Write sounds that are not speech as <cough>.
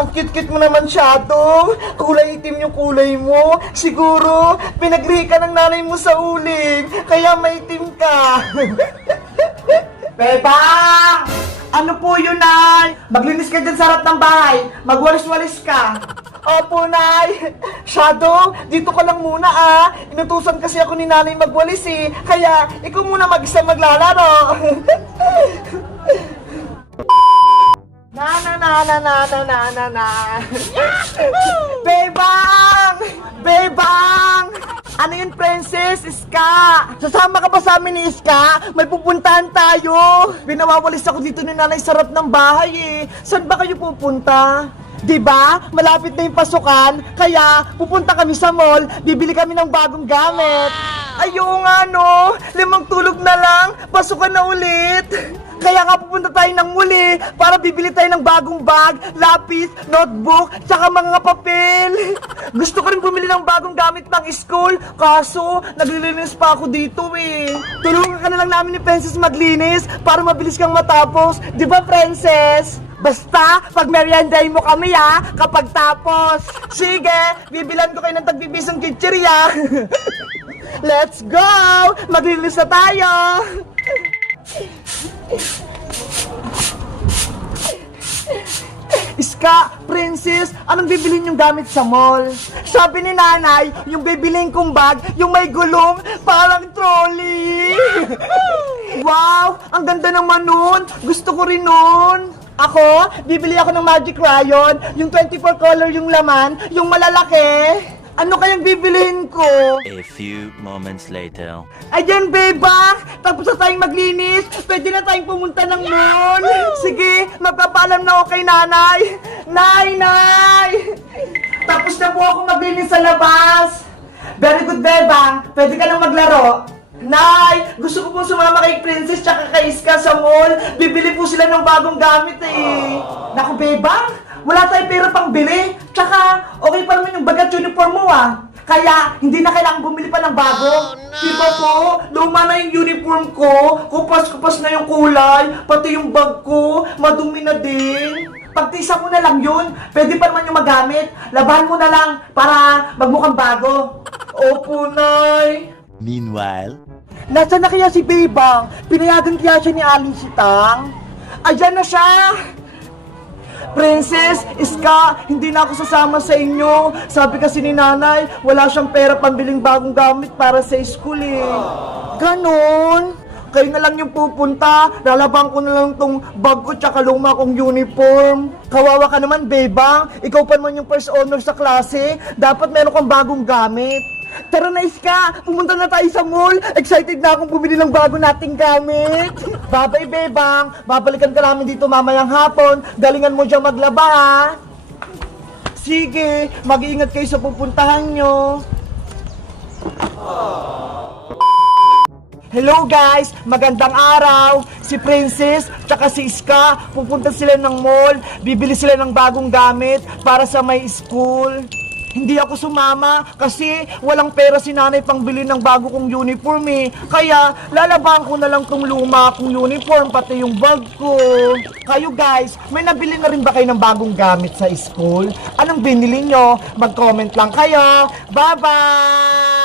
Ang cute-cute mo naman shadow. Kulay itim yung kulay mo. Siguro, pinagrihi ka ng nanay mo sa uling. Kaya maitim ka. <laughs> Bebang! Ano po yun, Nay? Maglinis ka dyan sa harap ng bahay. Magwalis-walis ka. Opo, Nay. Shadow, dito ka lang muna ah. Inutusan kasi ako ni nanay magwalis eh. Kaya, ikaw muna mag-isa maglalaro. <laughs> na na na na na na na na na. Bebang! Bebang! Ano yun, Princess? Iska! Sasama ka ba sa amin ni Iska? May pupuntahan tayo! Binawawalis ako dito ni nanay sa harap ng bahay eh. Saan ba kayo pupunta? 'Di ba? Malapit na yung pasukan, kaya pupunta kami sa mall, bibili kami ng bagong gamit. Ayaw nga no, limang tulog na lang, pasukan na ulit. Kaya nga pupunta tayo ng muli para bibili tayo ng bagong bag, lapis, notebook, tsaka mga papel. Gusto ko rin bumili ng bagong gamit pang school, kaso naglilinis pa ako dito eh. Tulungan ka na lang namin ni Princess maglinis para mabilis kang matapos. Di ba, Princess? Basta, pag meriendahin mo kami ha, kapag tapos. Sige, bibilan ko kayo ng tagbibisong chichirya. <laughs> Let's go! Maglinis na tayo! Iska, princess, anong bibilin yung gamit sa mall? Sabi ni nanay, yung bibilin kong bag, yung may gulong, parang trolley. <laughs> wow, ang ganda naman nun. Gusto ko rin nun. Ako, bibili ako ng magic rayon, yung 24 color yung laman, yung malalaki. Ano kayang bibilihin ko? A few moments later. Ayan, beba! Tapos na tayong maglinis. Pwede na tayong pumunta ng mall. Sige, magpapaalam na ako kay nanay. Nay, nay! Tapos na po ako maglinis sa labas. Very good, beba. Pwede ka nang maglaro. Nay, gusto ko po sumama kay Princess tsaka kay Iska sa mall. Bibili po sila ng bagong gamit eh. Naku, beba, wala tayong pera pang bili. Tsaka, okay pa naman yung bag at uniform mo ah. Kaya, hindi na kailangan bumili pa ng bago. Diba po, luma na yung uniform ko, kupas-kupas na yung kulay, pati yung bag ko, madumi na din. Pagtisa mo na lang yun, pwede pa naman yung magamit. Labahan mo na lang para magmukhang bago. Opo, Nay. Meanwhile, Nasaan na kaya si Bebang? Pinayagan kaya siya ni Aling Sitang? Ayan na siya! Princess, Iska, hindi na ako sasama sa inyo. Sabi kasi ni nanay, wala siyang pera pambiling bagong gamit para sa school eh. Ganon? Kayo na lang yung pupunta, lalabang ko na lang tong bag ko tsaka luma kong uniform. Kawawa ka naman, Bebang. Ikaw pa naman yung first honor sa klase. Dapat meron kang bagong gamit. Tara na, Iska! Pumunta na tayo sa mall! Excited na akong bumili ng bago nating gamit! <laughs> Babay, Bebang! Babalikan ka namin dito mamayang hapon. Galingan mo diyang maglaba, ha? Sige, mag-iingat kayo sa pupuntahan nyo. Hello guys! Magandang araw! Si Princess tsaka si Iska pupunta sila ng mall. Bibili sila ng bagong gamit para sa may school. Hindi ako sumama kasi walang pera si nanay pang bili ng bago kong uniform eh. Kaya lalabang ko na lang tong luma kong uniform pati yung bag ko. Kayo guys, may nabili na rin ba kayo ng bagong gamit sa school? Anong binili nyo? Mag-comment lang kayo. Bye-bye!